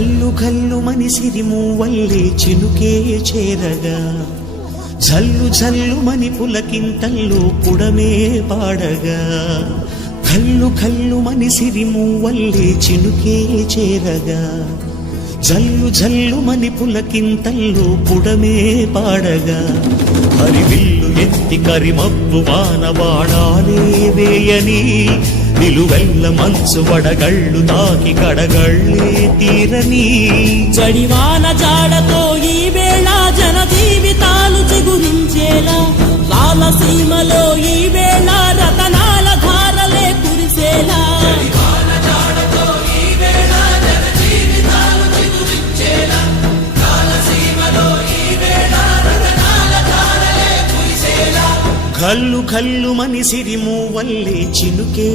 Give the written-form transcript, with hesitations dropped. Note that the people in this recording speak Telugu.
కల్లు కల్లు మనిసిరి మూవల్లే చినుకే చేరగా జల్లు జల్లు మని పులకింతల్లో పుడమే పాడగా కల్లు కల్లు మనిసిరి మూవల్లే చినుకే చేరగా జల్లు జల్లు మని పులకింతల్లో పుడమే పాడగా హరివిల్లు ఎత్తి కరిమబ్బు వానవాడాలే వేయని నిలువెల్ల మంచు వడగళ్ళు తాకి కడగళ్ళే తీరని జడివాన జాడతో ఈ వేళ జన జీవితాలు చిగురించేలా రాలసీమలో ఈ వేళ రతనాల ధారలే కురిసేలా కల్లు కల్లు మనిసిరి మూవల్లే చినుకే